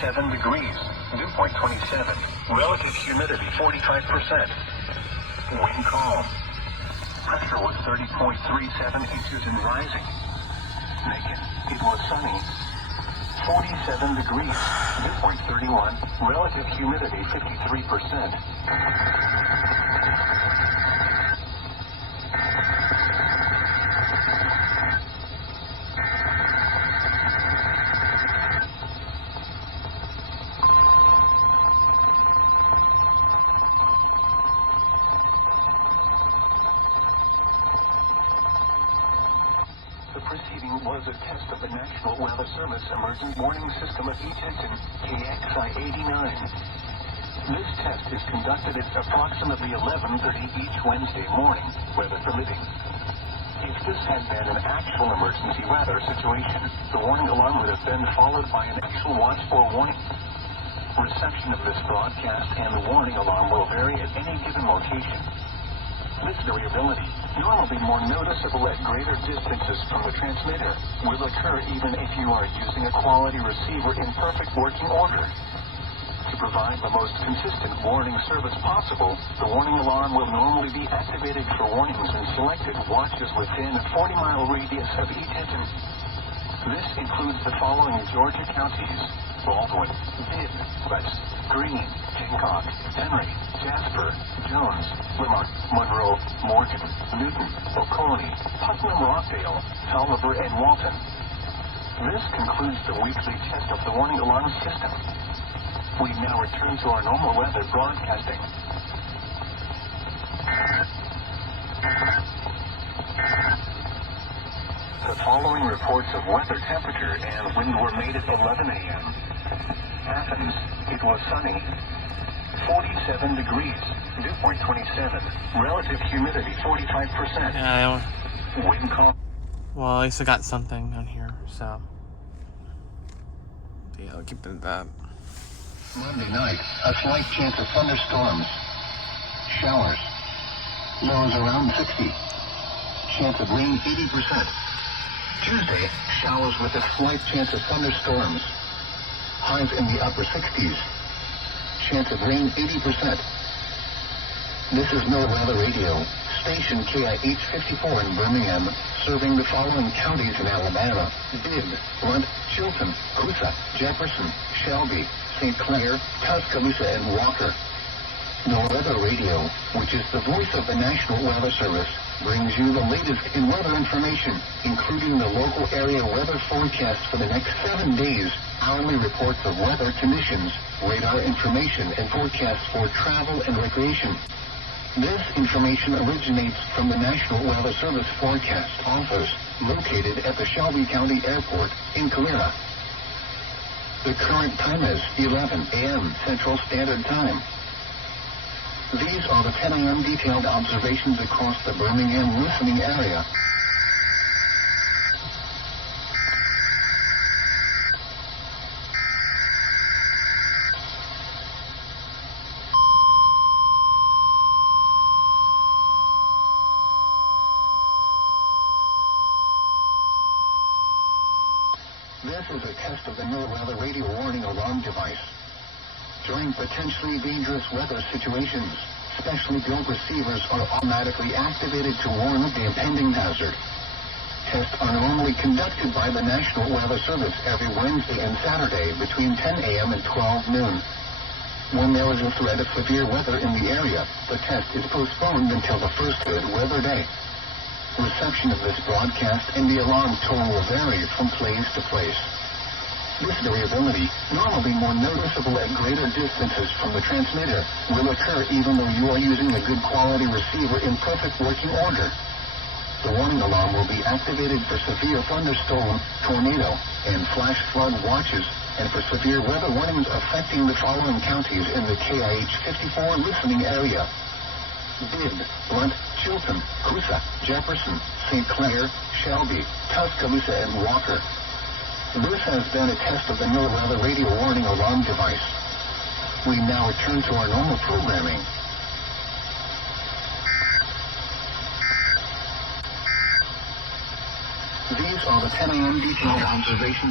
47 degrees, dew point 27, relative humidity 45%, wind calm, pressure was 30.37 inches and rising, naked, it was sunny, 47 degrees, dew point 31, relative humidity 53%. The proceeding was a test of the National Weather Service Emergency Warning System at Eatonton, KXI-89. This test is conducted at approximately 11:30 each Wednesday morning, weather permitting. If this had been an actual emergency weather situation, the warning alarm would have been followed by an actual watch or warning. Reception of this broadcast and the warning alarm will vary at any given location. This variability, normally more noticeable at greater distances from the transmitter, will occur even if you are using a quality receiver in perfect working order. To provide the most consistent warning service possible, the warning alarm will normally be activated for warnings in selected watches within a 40-mile radius of Eatonton. This includes the following Georgia counties: Baldwin, Bibb, West, Greene, Hancock, Henry, Jasper, Jones, Limerick, Monroe, Morgan, Newton, Oconee, Putnam, Rockdale, Taliaferro, and Walton. This concludes the weekly test of the warning alarm system. We now return to our normal weather broadcasting. The following reports of weather temperature and wind were made at 11 a.m. Athens, it was sunny, 47 degrees, dew point 27, relative humidity 45%. Yeah, Wind calm. well, at least I got something on here, so yeah, I'll keep it at that. Monday night, a slight chance of thunderstorms. Showers. Lows around 60. Chance of rain 80%. Tuesday, showers with a slight chance of thunderstorms. Highs in the upper 60s. Chance of rain 80%. This is NOAA Weather Radio, station KIH-54 in Birmingham, serving the following counties in Alabama: Bibb, Blunt, Chilton, Coosa, Jefferson, Shelby, St. Clair, Tuscaloosa, and Walker. NOAA Weather Radio, which is the voice of the National Weather Service, brings you the latest in weather information, including the local area weather forecast for the next 7 days, hourly reports of weather conditions, radar information, and forecasts for travel and recreation. This information originates from the National Weather Service Forecast Office, located at the Shelby County Airport in Calera. The current time is 11 a.m. Central Standard Time. These are the 10 a.m. detailed observations across the Birmingham listening area. This is a test of the NOAA Weather Radio warning alarm device. During potentially dangerous weather situations, specially built receivers are automatically activated to warn of the impending hazard. Tests are normally conducted by the National Weather Service every Wednesday and Saturday between 10 a.m. and 12 noon. When there is a threat of severe weather in the area, the test is postponed until the first good weather day. Reception of this broadcast and the alarm tone will vary from place to place. This variability, normally more noticeable at greater distances from the transmitter, will occur even though you are using a good quality receiver in perfect working order. The warning alarm will be activated for severe thunderstorm, tornado, and flash flood watches, and for severe weather warnings affecting the following counties in the KIH-54 listening area: Bibb, Blunt, Chilton, Coosa, Jefferson, St. Clair, Shelby, Tuscaloosa, and Walker. This has been a test of the NOAA Weather Radio warning alarm device. We now return to our normal programming. These are the 10 a.m. detailed observations.